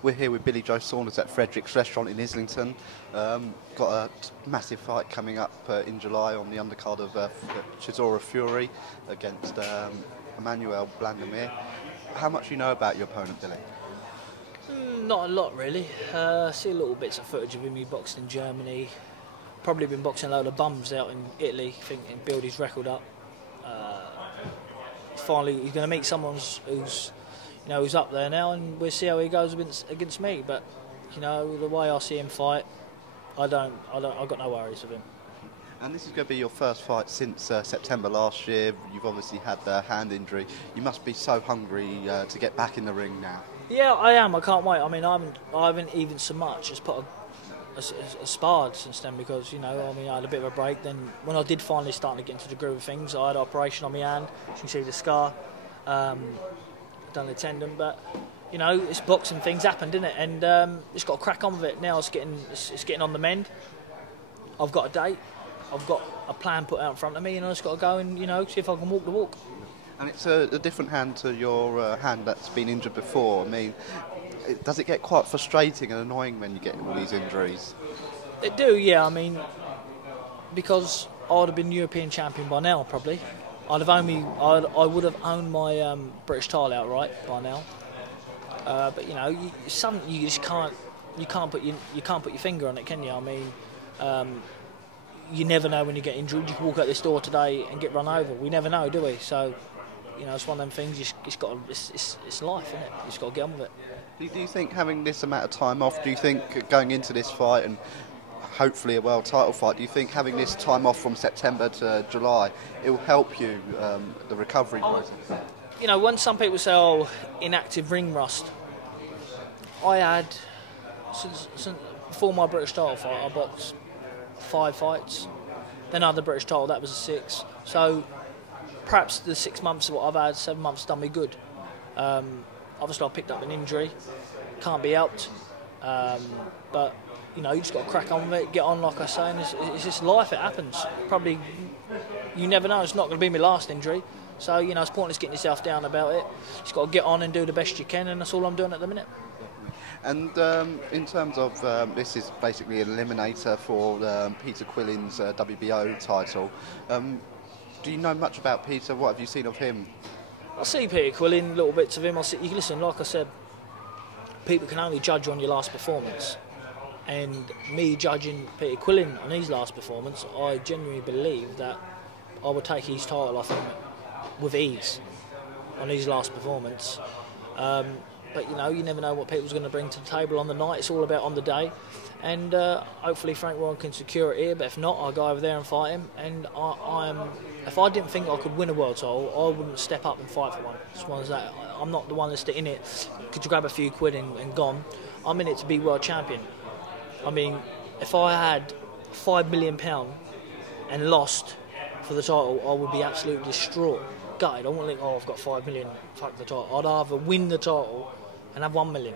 We're here with Joe Saunders at Frederick's Restaurant in Islington. Got a massive fight coming up in July on the undercard of Chisora Fury against Emanuel Blandamura. How much do you know about your opponent, Billy? Not a lot, really. See little bits of footage of him. He boxed in Germany. Probably been boxing a load of bums out in Italy, thinking build his record up. Finally, he's going to meet someone who's up there now, and we'll see how he goes against me. But the way I see him fight, I've got no worries with him. And this is going to be your first fight since September last year. You've obviously had the hand injury. You must be so hungry to get back in the ring now. Yeah, I am. I can't wait. I mean, I haven't even so much as put a sparred since then because I had a bit of a break. Then when I did finally start to get into the groove of things, I had an operation on my hand. You can see the scar. Done the tendon, but it's boxing. Things happen, didn't it? And it's got to crack on with it. Now it's getting on the mend. I've got a date. I've got a plan put out in front of me, and I've just got to go and see if I can walk the walk. And it's a different hand to your hand that's been injured before. I mean, does it get quite frustrating and annoying when you get all these injuries? It do, yeah. I mean, because I would have been European champion by now, probably. I would have owned my British title outright by now. But something you just can't put your finger on it, can you? I mean, you never know when you get injured. You can walk out this door today and get run over. We never know, do we? So, it's one of them things. It's life, isn't it? You just got to get on with it. Do you think having this amount of time off? Do you think going into this fight and hopefully a world title fight, do you think having this time off from September to July, it will help you the recovery process? When some people say, inactive ring rust, I had, since before my British title fight, I boxed 5 fights. Then I had the British title, that was a 6. So perhaps the 6 months of what I've had, 7 months done me good. Obviously I picked up an injury, can't be helped. But you just got to crack on with it, get on, like I say, and it's just life, it happens. Probably, you never know, it's not going to be my last injury. So, it's pointless getting yourself down about it. Just got to get on and do the best you can, and that's all I'm doing at the minute. And in terms of, this is basically an eliminator for Peter Quillen's WBO title. Do you know much about Peter? What have you seen of him? I see Peter Quillen, little bits of him. You listen, like I said, people can only judge on your last performance. And me judging Peter Quillen on his last performance, I genuinely believe that I would take his title off him with ease on his last performance. But you never know what people's going to bring to the table on the night. It's all about on the day. And hopefully Frank Warren can secure it here, but if not, I'll go over there and fight him. And if I didn't think I could win a world title, I wouldn't step up and fight for one. It's one of that. I'm not the one that's in it to grab a few quid and gone. I'm in it to be world champion. I mean, if I had £5 million and lost for the title, I would be absolutely distraught. Gutted. I wouldn't think, I've got 5 million, fuck the title. I'd either win the title and have 1 million,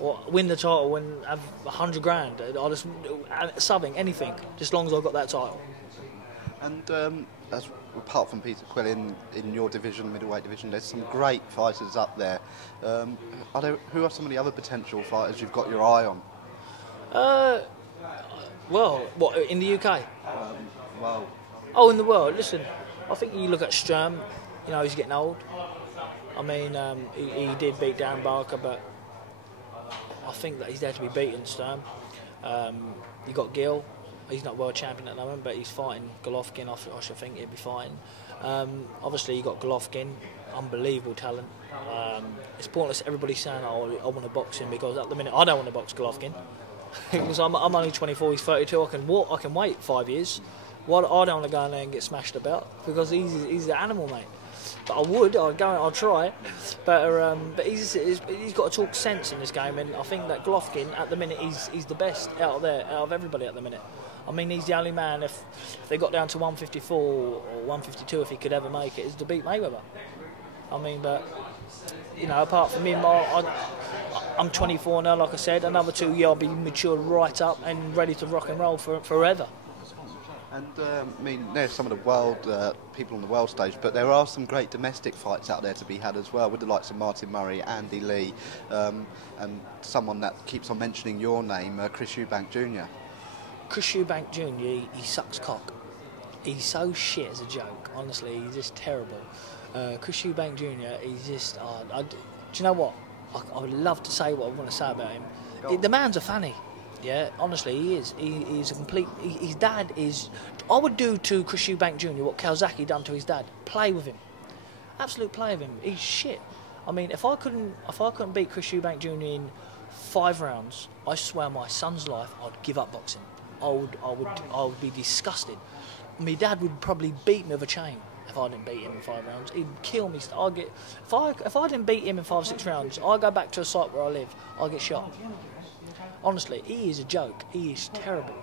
or win the title and have 100 grand. I'll just something, anything, just as long as I've got that title. And apart from Peter Quillen in your division, middleweight division, there's some great fighters up there. Who are some of the other potential fighters you've got your eye on? Well, what, in the UK? Well. Oh, in the world. Listen, I think you look at Sturm. He's getting old. I mean, he did beat Darren Barker, but I think that he's there to be beaten, Sturm. You got Gill. He's not world champion at the moment, but he's fighting Golovkin. I should think he'd be fighting. Obviously, you got Golovkin, unbelievable talent. It's pointless everybody's saying, I want to box him, because at the minute I don't want to box Golovkin. Because I'm only 24, he's 32. I can wait 5 years. I don't want to go in there and get smashed about, because he's an animal, mate. But I'd try. But he's got to talk sense in this game, and I think that Golovkin at the minute he's the best out of everybody at the minute. I mean, he's the only man, if they got down to 154 or 152, if he could ever make it, is to beat Mayweather. I mean, but apart from him, I'm 24 now, like I said. Another 2 years I'll be matured right up and ready to rock and roll forever. And I mean, there's some of the world people on the world stage, but there are some great domestic fights out there to be had as well, with the likes of Martin Murray, Andy Lee, and someone that keeps on mentioning your name, Chris Eubank Jr. Chris Eubank Jr. He sucks cock. He's so shit as a joke. Honestly, he's just terrible. Chris Eubank Jr. He's just. Do you know what? I would love to say what I want to say about him. The man's a fanny. Yeah, honestly, he is. He's a complete. His dad is. I would do to Chris Eubank Jr. what Kawasaki done to his dad. Play with him. Absolute play with him. He's shit. I mean, if I couldn't beat Chris Eubank Jr. in 5 rounds, I swear my son's life, I'd give up boxing. I would be disgusted. My dad would probably beat me with a chain if I didn't beat him in 5 rounds. He'd kill me. If I didn't beat him in 5 or 6 rounds, I go back to a site where I live, I'll get shot. Honestly, he is a joke. He is terrible.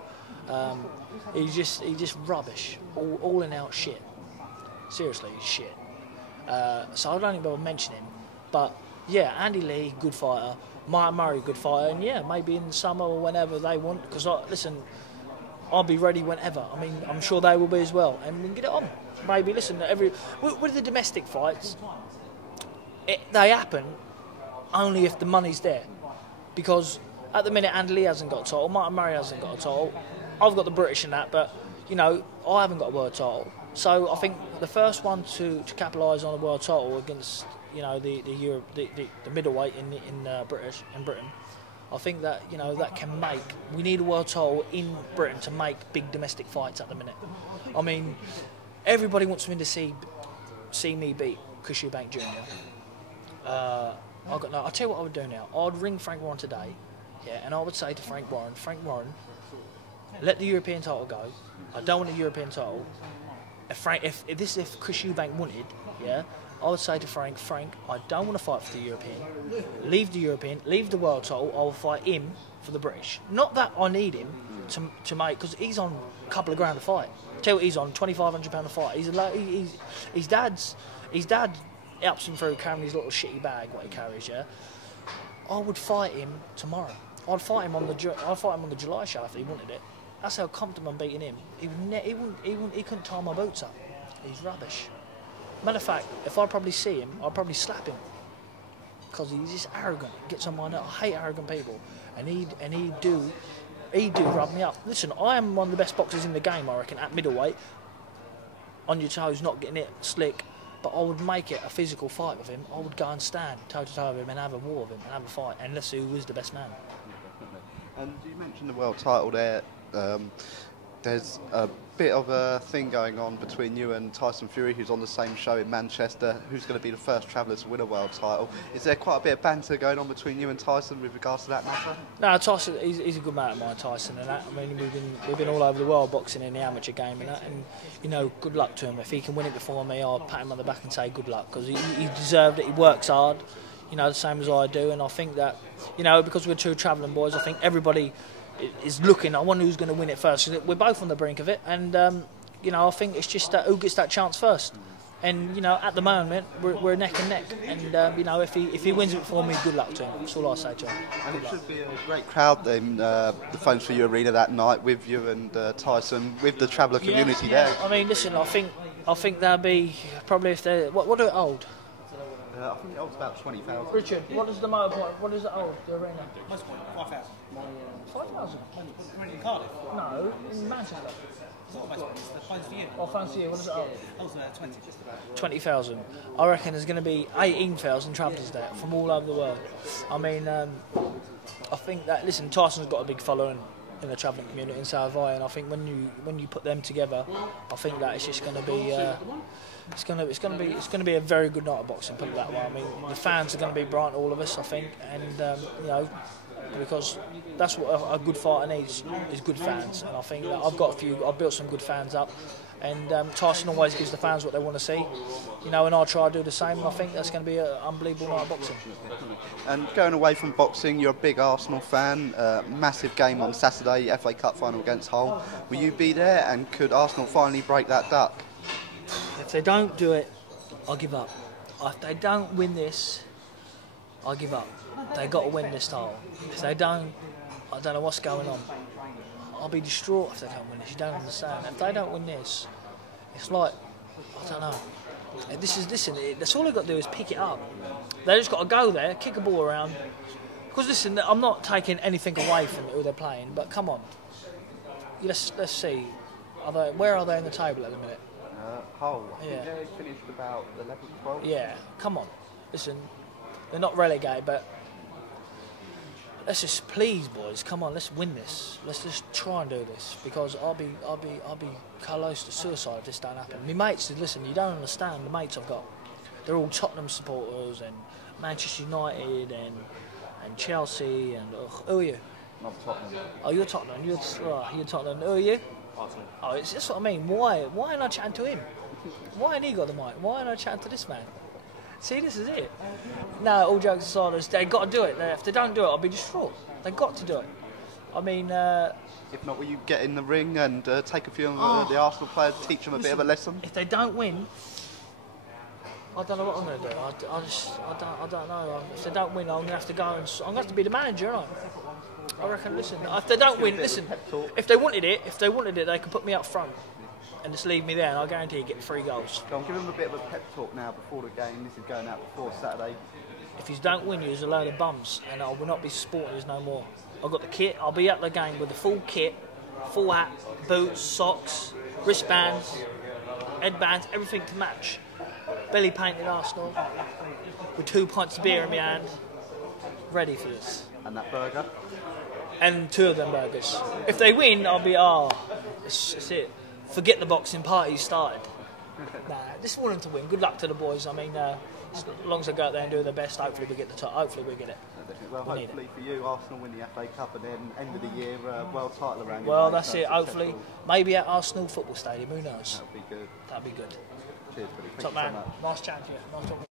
He's just rubbish. All in out shit. Seriously, he's shit. So I don't even bother mentioning him. But yeah, Andy Lee, good fighter. Martin Murray, good fighter. And yeah, maybe in the summer or whenever they want. Because listen, I'll be ready whenever. I mean, I'm sure they will be as well. And we can get it on. Maybe, listen, with the domestic fights, they happen only if the money's there. Because at the minute, Andy Lee hasn't got a title, Martin Murray hasn't got a title. I've got the British in that, but, you know, I haven't got a world title. So I think the first one to capitalise on a world title against, you know, the middleweight in Britain, I think that, you know, that can make. We need a world title in Britain to make big domestic fights at the minute. I mean, everybody wants me to see me beat Chris Eubank Jr. I'll tell you what I would do now. I'd ring Frank Warren today. Yeah, and I would say to Frank Warren, let the European title go. I don't want a European title. If Chris Eubank wanted, yeah, I would say to Frank, I don't want to fight for the European. Leave the world title. I will fight him for the British. Not that I need him to make, because he's on a couple of grand a fight. Tell you what he's on, £2,500 a fight. His dad helps him through carrying his little shitty bag, what he carries. Yeah, I would fight him tomorrow. I'd fight him on the July show if he wanted it. That's how comfortable I'm beating him. He couldn't tie my boots up. He's rubbish. Matter of fact, if I probably see him, I'd probably slap him because he's just arrogant. Gets on my nerves. I hate arrogant people, and he do rub me up. Listen, I am one of the best boxers in the game, I reckon, at middleweight. On your toes, not getting it slick. But I would make it a physical fight with him. I would go and stand toe-to-toe with him and have a war with him and have a fight. And let's see who is the best man. And you mentioned the world title there. There's a bit of a thing going on between you and Tyson Fury, who's on the same show in Manchester, who's going to be the first traveller to win a world title. Is there quite a bit of banter going on between you and Tyson with regards to that matter? No, Tyson, he's a good mate of mine, Tyson, and that. I mean, we've been all over the world boxing in the amateur game and that, and, you know, good luck to him. If he can win it before me, I'll pat him on the back and say good luck, because he deserved it. He works hard, you know, the same as I do, and I think that, you know, because we're two travelling boys, I think everybody is looking. I wonder who's going to win it first. We're both on the brink of it, and you know, I think it's just who gets that chance first. And you know, at the moment we're neck and neck. And you know, if he wins it before me, good luck to him. That's all I say to him. And it should be a great crowd in the Phones for You arena that night with you and Tyson, with the traveller community there. I mean, listen, I think there'll be probably, if they what do it hold? I think it holds about 20,000. Richard, what does the motorpoint? What does it hold? The arena? 5,000. 5,000? In Cardiff? No, in Manchester. It's not the Phones for You. Oh, Phones for You. What does it hold? Holds 20. 20,000. I reckon there's going to be 18,000 travellers there from all over the world. I mean, I think that, listen, Tyson's got a big following in the travelling community in South Africa, and I think when you put them together, I think that it's just going to be it's going to be a very good night of boxing. Put it that way. I mean, the fans are going to be bright, all of us, I think, and you know, because that's what a good fighter needs, is good fans. And I think that I've built some good fans up, and Tyson always gives the fans what they want to see, you know, and I try to do the same, and I think that's going to be an unbelievable night of boxing. And going away from boxing, you're a big Arsenal fan. Massive game on Saturday, FA Cup final against Hull. Will you be there, and could Arsenal finally break that duck? If they don't do it, I'll give up. If they don't win this, I'll give up. They've got to win this title. If they don't, I don't know what's going on. I'll be distraught if they don't win this. You don't understand. If they don't win this, it's like, I don't know. Listen, that's all they've got to do is pick it up. They just got to go there, kick a ball around. Because listen, I'm not taking anything away from who they're playing, but come on. Let's see. Where are they in the table at the minute? I think they finished about 11th, 12th. Yeah, come on. Listen, they're not relegated, but let's just please, boys, come on, let's win this. Let's just try and do this, because I'll be close to suicide if this don't happen. My mates, listen, you don't understand the mates I've got. They're all Tottenham supporters and Manchester United and Chelsea and who are you? Not Tottenham. Oh, you're Tottenham. You're Tottenham. Who are you? Arsenal. Oh, it's just what I mean. Why ain't I chatting to him? Why ain't he got the mic? Why ain't I chatting to this man? See, this is it. No, all jokes aside, they've got to do it. If they don't do it, I'll be distraught. They've got to do it. I mean... if not, will you get in the ring and take a few of the Arsenal players, teach them a bit of a lesson? If they don't win, I don't know what I'm going to do. I don't know. If they don't win, I'm going to have to go and... I'm going to have to be the manager, aren't I reckon, listen, if they don't win, listen, if they wanted it, they could put me up front and just leave me there, and I guarantee you get 3 goals. Go on, give them a bit of a pep talk now before the game. This is going out before Saturday. If you don't win, you're a load of bums, and I will not be supporting you no more. I've got the kit. I'll be at the game with the full kit, full hat, boots, socks, wristbands, headbands, everything to match. Belly painted Arsenal with 2 pints of beer in my hand, ready for this. And that burger? And 2 of them burgers. If they win, I'll be, that's it. Forget the boxing party started. Nah, just want them to win. Good luck to the boys. I mean, as long as they go out there and do their best, hopefully we get the top. Hopefully we get it. Well, hopefully for you, Arsenal win the FA Cup and then end of the year, world title around. Well, that's it. Hopefully, maybe at Arsenal Football Stadium. Who knows? That'd be good. That'd be good. Cheers, buddy. Thank Top you so man. much. Nice chatting to you. Nice talking.